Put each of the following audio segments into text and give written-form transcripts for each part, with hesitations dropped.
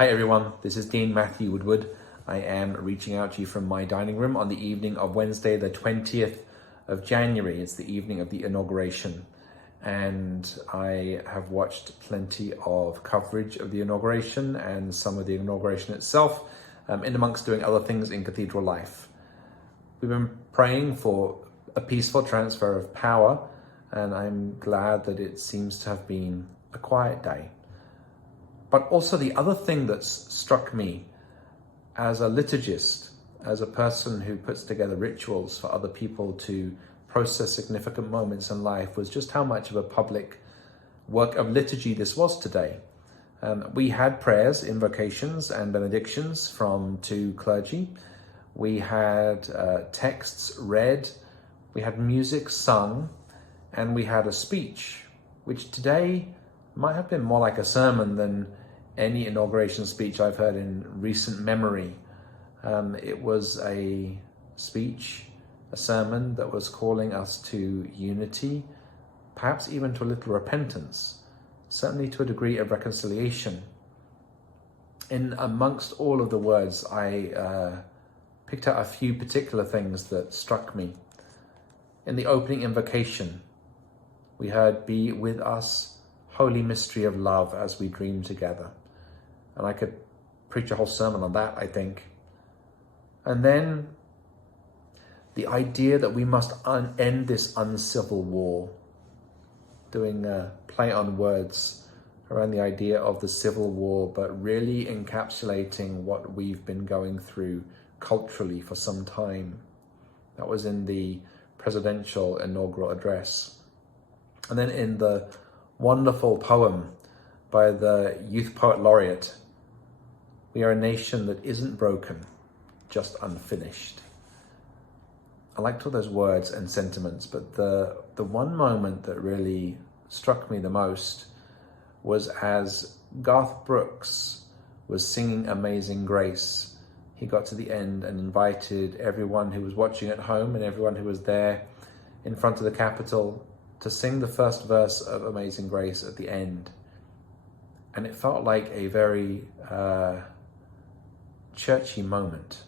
Hi everyone, this is Dean Matthew Woodward. I am reaching out to you from my dining room on the evening of Wednesday, the 20th of January. It's the evening of the Inauguration. And I have watched plenty of coverage of the Inauguration and some of the Inauguration itself, in amongst doing other things in Cathedral life. We've been praying for a peaceful transfer of power, and I'm glad that it seems to have been a quiet day. But also the other thing that's struck me as a liturgist, as a person who puts together rituals for other people to process significant moments in life, was just how much of a public work of liturgy this was today. We had prayers, invocations and benedictions from two clergy. We had texts read, we had music sung, and we had a speech, which today might have been more like a sermon than any inauguration speech I've heard in recent memory. It was a speech, a sermon that was calling us to unity, perhaps even to a little repentance, certainly to a degree of reconciliation. In amongst all of the words, I picked out a few particular things that struck me. In the opening invocation, we heard, "Be with us, holy mystery of love, as we dream together." And I could preach a whole sermon on that, I think. And then the idea that we must end this uncivil war, doing a play on words around the idea of the civil war, but really encapsulating what we've been going through culturally for some time. That was in the presidential inaugural address. And then in the wonderful poem by the Youth Poet Laureate, "We are a nation that isn't broken, just unfinished." I liked all those words and sentiments, but the one moment that really struck me the most was as Garth Brooks was singing Amazing Grace. He got to the end and invited everyone who was watching at home and everyone who was there in front of the Capitol to sing the first verse of Amazing Grace at the end. And it felt like a very churchy moment,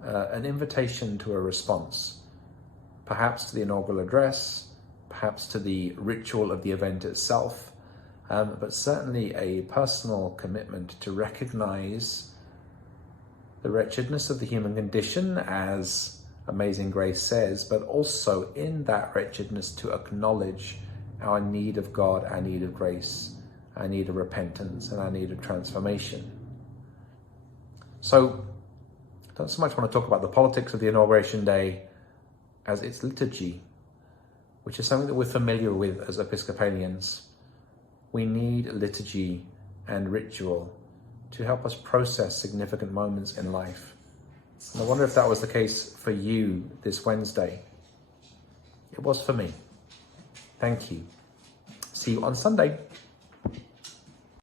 an invitation to a response, perhaps to the inaugural address, perhaps to the ritual of the event itself, but certainly a personal commitment to recognize the wretchedness of the human condition, as Amazing Grace says, but also in that wretchedness to acknowledge our need of God, our need of grace, our need of repentance, and our need of transformation. So I don't so much want to talk about the politics of the Inauguration Day as its liturgy, which is something that we're familiar with as Episcopalians. We need liturgy and ritual to help us process significant moments in life. And I wonder if that was the case for you this Wednesday. It was for me. Thank you. See you on Sunday.